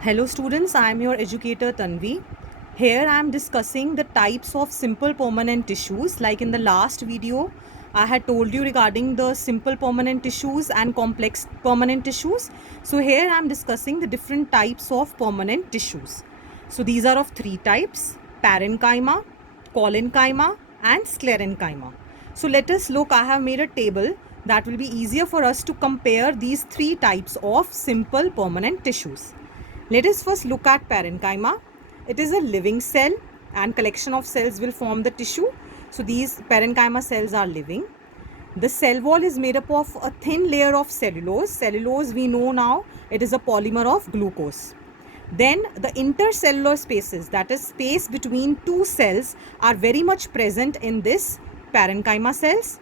Hello students, I am your educator Tanvi. Here I am discussing the types of simple permanent tissues. Like in the last video, I had told you regarding the simple permanent tissues and complex permanent tissues. So here I am discussing the different types of permanent tissues. So these are of three types: parenchyma, collenchyma and sclerenchyma. So let us look, I have made a table that will be easier for us to compare these three types of simple permanent tissues. Let us first look at parenchyma. It is a living cell and collection of cells will form the tissue. So these parenchyma cells are living. The cell wall is made up of a thin layer of cellulose. Cellulose we know now it is a polymer of glucose. Then the intercellular spaces, that is space between two cells, are very much present in this parenchyma cells.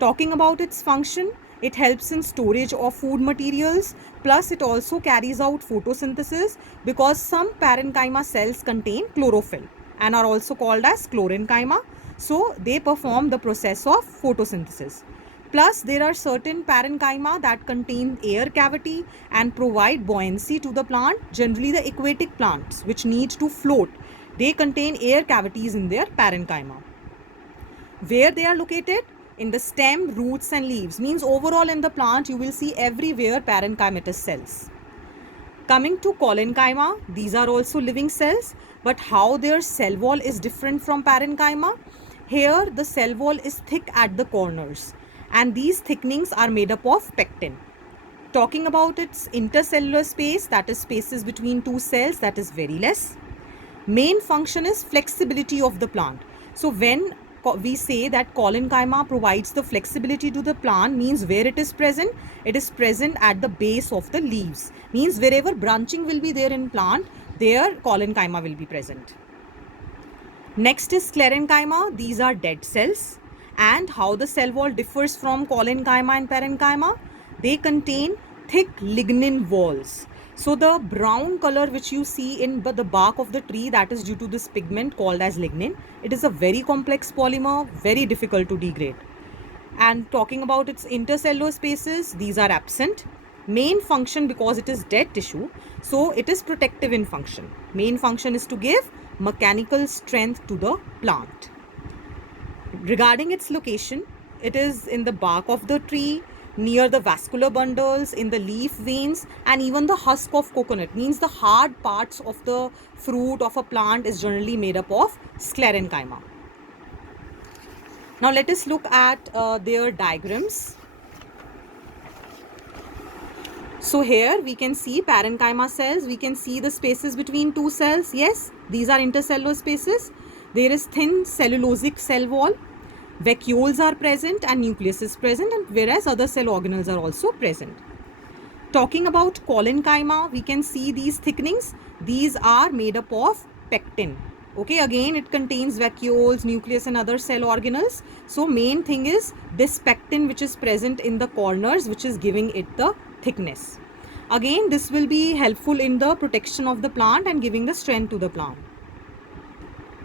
Talking about its function, it helps in storage of food materials, plus it also carries out photosynthesis because some parenchyma cells contain chlorophyll and are also called as chlorenchyma. So they perform the process of photosynthesis. Plus there are certain parenchyma that contain air cavity and provide buoyancy to the plant. Generally the aquatic plants which need to float, they contain air cavities in their parenchyma. Where they are located? In the stem, roots and leaves. Means overall in the plant you will see everywhere parenchymatous cells. Coming to collenchyma, these are also living cells, but how their cell wall is different from parenchyma? Here the cell wall is thick at the corners and these thickenings are made up of pectin. Talking about its intercellular space, that is spaces between two cells, that is very less. Main function is flexibility of the plant. So when we say that collenchyma provides the flexibility to the plant, means where it is present at the base of the leaves. Means wherever branching will be there in plant, there collenchyma will be present. Next is sclerenchyma. These are dead cells. And how the cell wall differs from collenchyma and parenchyma? They contain thick lignin walls. So the brown color which you see in the bark of the tree, that is due to this pigment called as lignin. It is a very complex polymer, very difficult to degrade. And talking about its intercellular spaces, these are absent. Main function, because it is dead tissue, so it is protective in function. Main function is to give mechanical strength to the plant. Regarding its location, it is in the bark of the tree, near the vascular bundles, in the leaf veins, and even the husk of coconut. Means the hard parts of the fruit of a plant is generally made up of sclerenchyma. Now let us look at their diagrams. So here we can see parenchyma cells. We can see the spaces between two cells. Yes, these are intercellular spaces. There is thin cellulosic cell wall. Vacuoles are present and nucleus is present, and whereas other cell organelles are also present. Talking about collenchyma, we can see these thickenings. These are made up of pectin. Okay, again it contains vacuoles, nucleus and other cell organelles. So main thing is this pectin which is present in the corners, which is giving it the thickness. Again this will be helpful in the protection of the plant and giving the strength to the plant.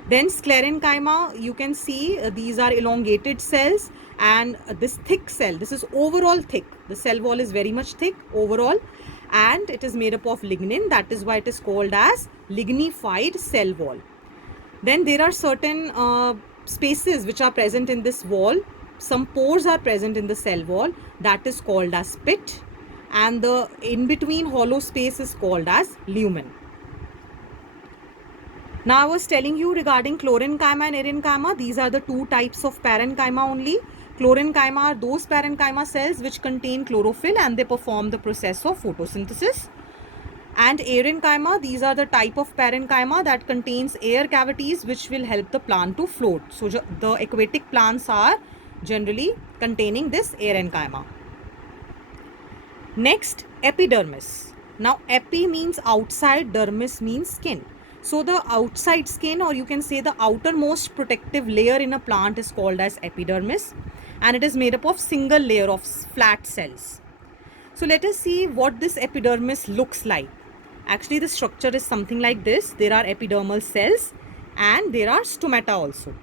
Then sclerenchyma, you can see these are elongated cells, and this thick cell, this is overall thick. The cell wall is very much thick overall, and it is made up of lignin. That is why it is called as lignified cell wall. Then there are certain spaces which are present in this wall. Some pores are present in the cell wall, that is called as pit, and the in between hollow space is called as lumen. Now I was telling you regarding chlorenchyma and erenchyma. These are the two types of parenchyma only. Chlorenchyma are those parenchyma cells which contain chlorophyll and they perform the process of photosynthesis. And erenchyma, these are the type of parenchyma that contains air cavities which will help the plant to float. So the aquatic plants are generally containing this erenchyma. Next, epidermis. Now epi means outside, dermis means skin. So the outside skin, or you can say the outermost protective layer in a plant, is called as epidermis, and it is made up of single layer of flat cells. So let us see what this epidermis looks like. Actually the structure is something like this. There are epidermal cells and there are stomata also.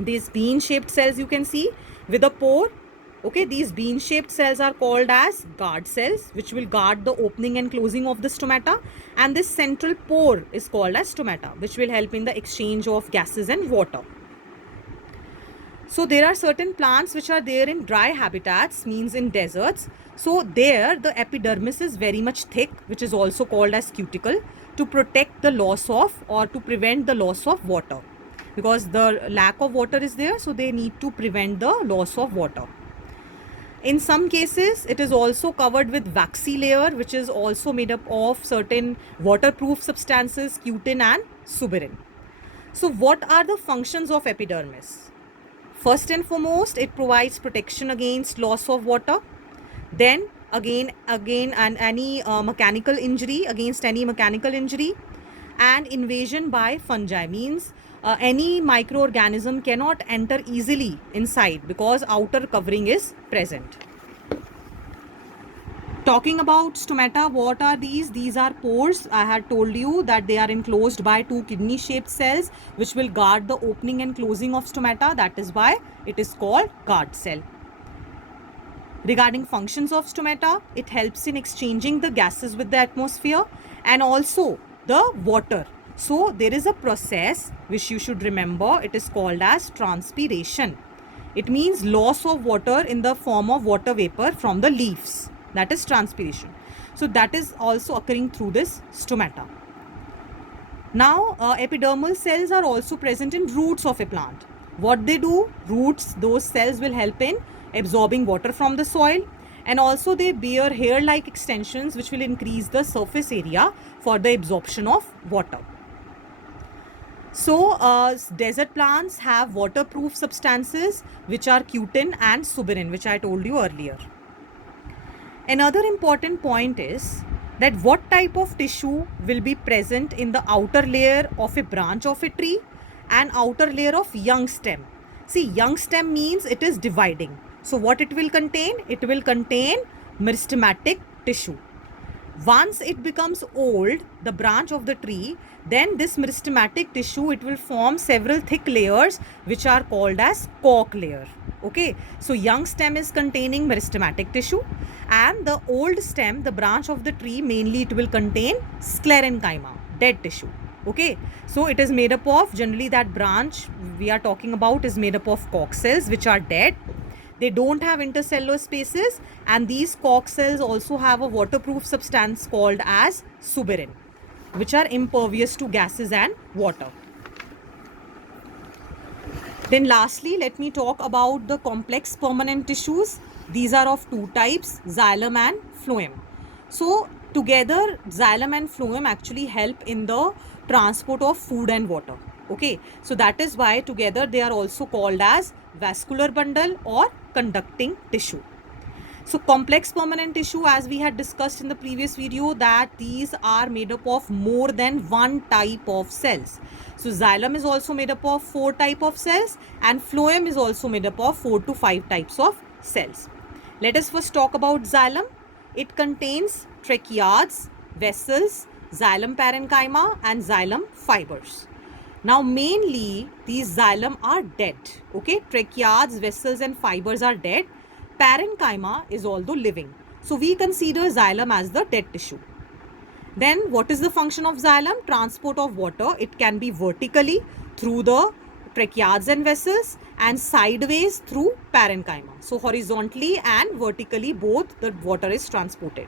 These bean shaped cells you can see with a pore, Okay, these bean-shaped cells are called as guard cells, which will guard the opening and closing of the stomata. And this central pore is called as stomata, which will help in the exchange of gases and water. So there are certain plants which are there in dry habitats, means in deserts. So there the epidermis is very much thick, which is also called as cuticle, to protect the loss of, or to prevent the loss of water. Because the lack of water is there, so they need to prevent the loss of water. In some cases, it is also covered with waxy layer, which is also made up of certain waterproof substances, cutin and suberin. So what are the functions of epidermis? First and foremost, it provides protection against loss of water. Then again and any mechanical injury, against any mechanical injury, and invasion by fungi, means any microorganism cannot enter easily inside because outer covering is present. Talking about stomata, what are these? These are pores. I had told you that they are enclosed by two kidney shaped cells which will guard the opening and closing of stomata. That is why it is called guard cell. Regarding functions of stomata, it helps in exchanging the gases with the atmosphere and also the water. So there is a process which you should remember. It is called as transpiration. It means loss of water in the form of water vapor from the leaves. That is transpiration. So that is also occurring through this stomata. Now epidermal cells are also present in roots of a plant. What they do? Roots, those cells will help in absorbing water from the soil, and also they bear hair-like extensions which will increase the surface area for the absorption of water. So desert plants have waterproof substances which are cutin and suberin, which I told you earlier. Another important point is that what type of tissue will be present in the outer layer of a branch of a tree and outer layer of young stem. See, young stem means it is dividing. So what it will contain? It will contain meristematic tissue. Once it becomes old, the branch of the tree, then this meristematic tissue, it will form several thick layers which are called as cork layer. Okay, so young stem is containing meristematic tissue, and the old stem, the branch of the tree, mainly it will contain sclerenchyma, dead tissue. Okay, so it is made up of, generally that branch we are talking about is made up of cork cells which are dead. They don't have intercellular spaces, and these cork cells also have a waterproof substance called as suberin, which are impervious to gases and water. Then lastly, let me talk about the complex permanent tissues. These are of two types, xylem and phloem. So together, xylem and phloem actually help in the transport of food and water. Okay, so that is why together they are also called as vascular bundle or conducting tissue. So complex permanent tissue, as we had discussed in the previous video, that these are made up of more than one type of cells. So xylem is also made up of 4 types of cells, and phloem is also made up of 4 to 5 types of cells. Let us first talk about xylem. It contains tracheids, vessels, xylem parenchyma and xylem fibers. Now mainly these xylem are dead. Okay, tracheids, vessels and fibers are dead. Parenchyma is although living. So we consider xylem as the dead tissue. Then what is the function of xylem? Transport of water. It can be vertically through the tracheids and vessels, and sideways through parenchyma. So horizontally and vertically both the water is transported.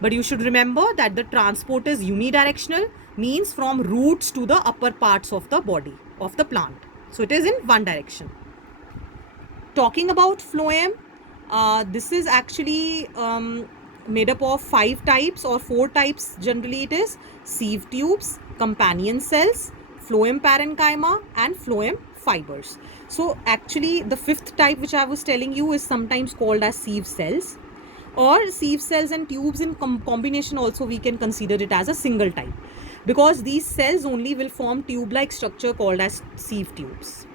But you should remember that the transport is unidirectional, means from roots to the upper parts of the body of the plant. So it is in one direction. Talking about phloem, this is actually made up of 5 types or 4 types. Generally it is sieve tubes, companion cells, phloem parenchyma and phloem fibers. So actually the 5th type which I was telling you is sometimes called as sieve cells, or sieve cells and tubes in combination also we can consider it as a single type, because these cells only will form tube-like structure called as sieve tubes.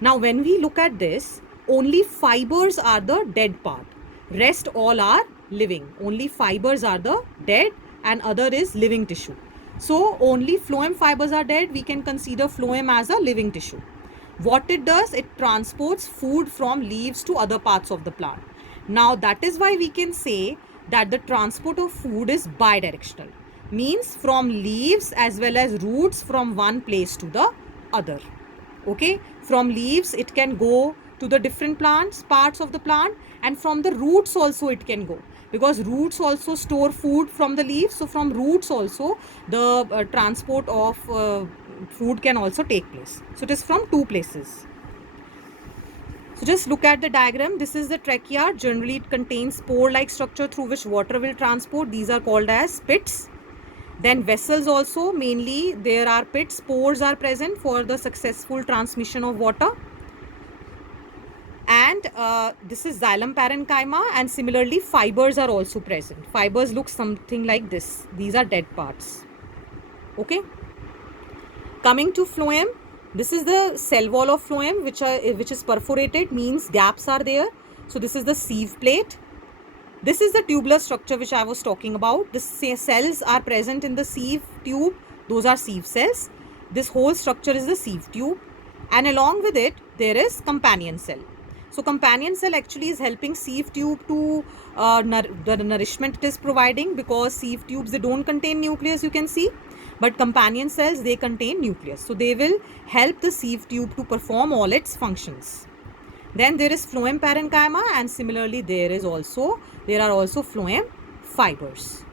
Now when we look at this, only fibers are the dead part, rest all are living. Only fibers are the dead and other is living tissue. So only phloem fibers are dead, we can consider phloem as a living tissue. What it does, it transports food from leaves to other parts of the plant. Now that is why we can say that the transport of food is bidirectional, means from leaves as well as roots from one place to the other. Okay, from leaves it can go to the different plants, parts of the plant, and from the roots also it can go, because roots also store food from the leaves. So from roots also the transport of food can also take place. So it is from two places. So just look at the diagram. This is the trachea. Generally it contains spore-like structure through which water will transport. These are called as pits. Then vessels also, mainly there are pits, pores are present for the successful transmission of water. And this is xylem parenchyma, and similarly fibers are also present. Fibers look something like this. These are dead parts. Okay. Coming to phloem, this is the cell wall of phloem which is perforated, means gaps are there. So this is the sieve plate. This is the tubular structure which I was talking about. The cells are present in the sieve tube. Those are sieve cells. This whole structure is the sieve tube. And along with it, there is companion cell. So companion cell actually is helping sieve tube to the nourishment it is providing, because sieve tubes, they don't contain nucleus, you can see. But companion cells, they contain nucleus. So they will help the sieve tube to perform all its functions. Then there is phloem parenchyma, and similarly there are also phloem fibers.